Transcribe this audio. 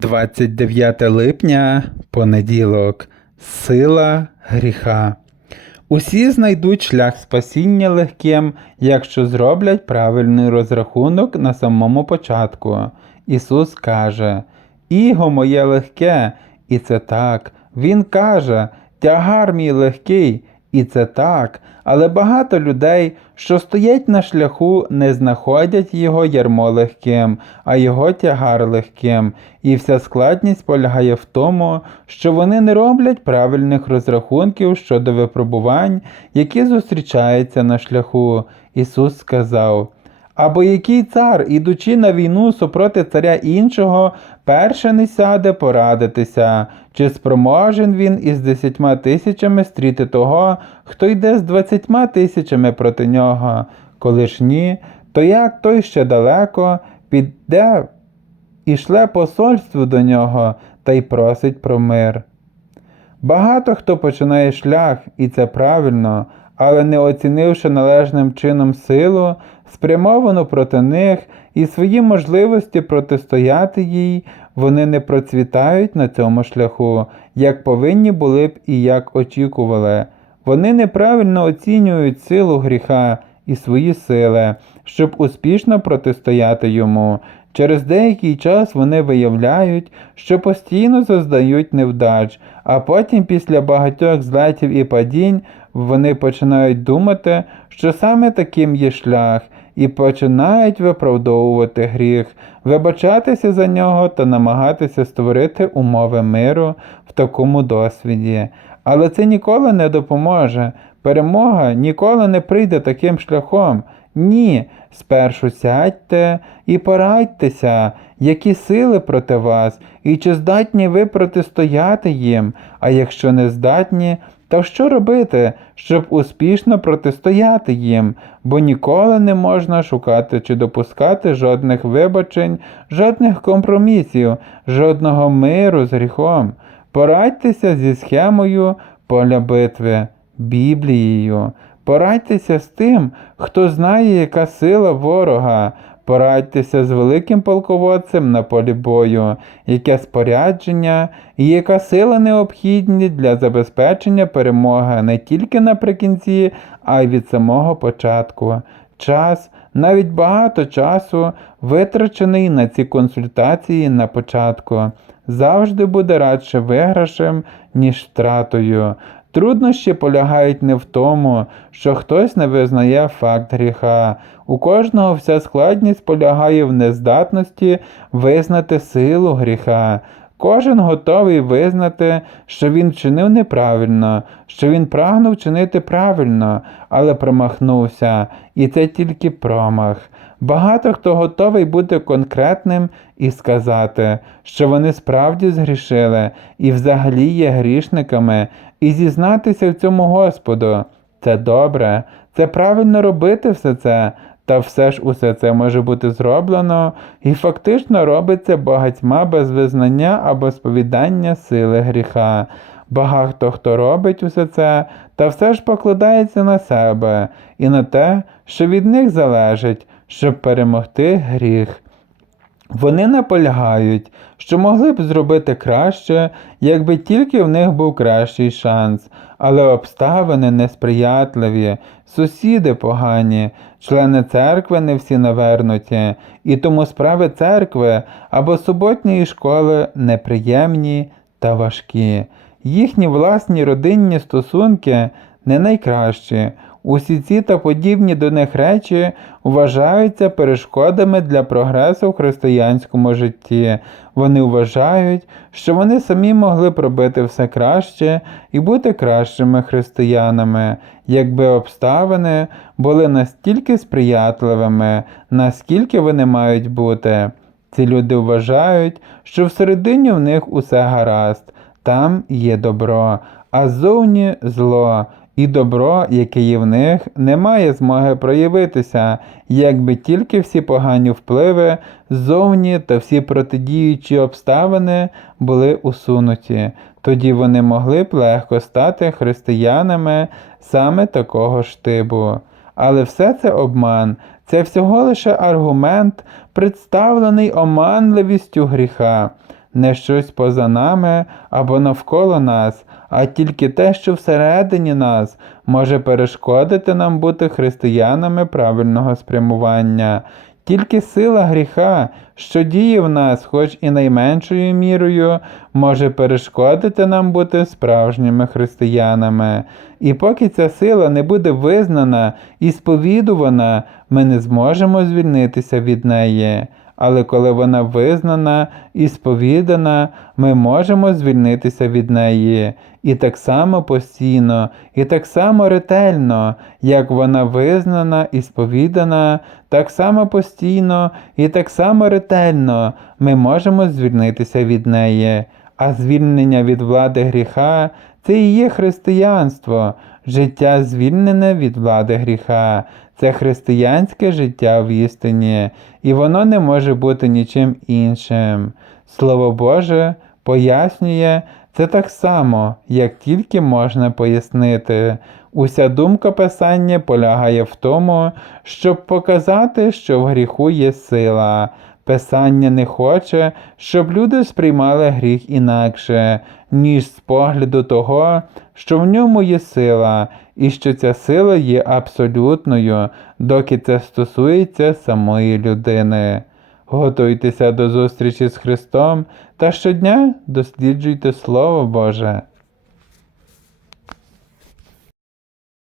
29 липня, понеділок, сила гріха. Усі знайдуть шлях спасіння легким, якщо зроблять правильний розрахунок на самому початку. Ісус каже: Іго моє легке, і це так. Він каже, тягар мій легкий, і це так. Але багато людей, що стоять на шляху, не знаходять його ярмо легким, а його тягар легким. І вся складність полягає в тому, що вони не роблять правильних розрахунків щодо випробувань, які зустрічаються на шляху. Ісус сказав. Або який цар, ідучи на війну супроти царя іншого, перше не сяде порадитися, чи спроможен він із десятьма тисячами стріти того, хто йде з двадцятьма тисячами проти нього. Коли ж ні, то як той ще далеко піде і шле посольство до нього та й просить про мир. Багато хто починає шлях, і це правильно, але не оцінивши належним чином силу, спрямовану проти них і свої можливості протистояти їй, вони не процвітають на цьому шляху, як повинні були б і як очікували. Вони неправильно оцінюють силу гріха і свої сили, щоб успішно протистояти йому. Через деякий час вони виявляють, що постійно зазнають невдач, а потім, після багатьох злетів і падінь, вони починають думати, що саме таким є шлях, і починають виправдовувати гріх, вибачатися за нього та намагатися створити умови миру в такому досвіді. Але це ніколи не допоможе. Перемога ніколи не прийде таким шляхом. Ні, спершу сядьте і порадьтеся, які сили проти вас, і чи здатні ви протистояти їм, а якщо не здатні, то що робити, щоб успішно протистояти їм, бо ніколи не можна шукати чи допускати жодних вибачень, жодних компромісів, жодного миру з гріхом. Порадьтеся зі схемою поля битви, Біблією. Порадьтеся з тим, хто знає, яка сила ворога. Порадьтеся з великим полководцем на полі бою, яке спорядження і яка сила необхідні для забезпечення перемоги не тільки наприкінці, а й від самого початку. Час, навіть багато часу, витрачений на ці консультації на початку, завжди буде радше виграшем, ніж втратою. Труднощі полягають не в тому, що хтось не визнає факт гріха. У кожного вся складність полягає в нездатності визнати силу гріха. Кожен готовий визнати, що він вчинив неправильно, що він прагнув чинити правильно, але промахнувся, і це тільки промах. Багато хто готовий бути конкретним і сказати, що вони справді згрішили і взагалі є грішниками, і зізнатися в цьому Господу. Це добре, це правильно робити все це, та все ж усе це може бути зроблено і фактично робиться багатьма без визнання або сповідання сили гріха. Багато хто робить усе це, та все ж покладається на себе і на те, що від них залежить, щоб перемогти гріх. Вони наполягають, що могли б зробити краще, якби тільки в них був кращий шанс, але обставини несприятливі, сусіди погані, члени церкви не всі навернуті, і тому справи церкви або суботньої школи неприємні та важкі. Їхні власні родинні стосунки не найкращі. Усі ці та подібні до них речі вважаються перешкодами для прогресу в християнському житті. Вони вважають, що вони самі могли б робити все краще і бути кращими християнами, якби обставини були настільки сприятливими, наскільки вони мають бути. Ці люди вважають, що всередині в них усе гаразд, там є добро, а ззовні зло. І добро, яке є в них, не має змоги проявитися, якби тільки всі погані впливи ззовні та всі протидіючі обставини були усунуті, тоді вони могли б легко стати християнами саме такого ж типу. Але все це обман, це всього лише аргумент, представлений оманливістю гріха. Не щось поза нами або навколо нас, а тільки те, що всередині нас може перешкодити нам бути християнами правильного спрямування. Тільки сила гріха, що діє в нас, хоч і найменшою мірою, може перешкодити нам бути справжніми християнами. І поки ця сила не буде визнана і сповідувана, ми не зможемо звільнитися від неї. Але коли вона визнана і сповідана, ми можемо звільнитися від неї. І так само постійно, і так само ретельно, як вона визнана і сповідана, так само постійно і так само ретельно ми можемо звільнитися від неї. А звільнення від влади гріха це і є християнство, життя звільнене від влади гріха. Це християнське життя в істині, і воно не може бути нічим іншим. Слово Боже пояснює це так само, як тільки можна пояснити. Уся думка Писання полягає в тому, щоб показати, що в гріху є сила. Писання не хоче, щоб люди сприймали гріх інакше, ніж з погляду того, що в ньому є сила, і що ця сила є абсолютною, доки це стосується самої людини. Готуйтеся до зустрічі з Христом та щодня досліджуйте Слово Боже.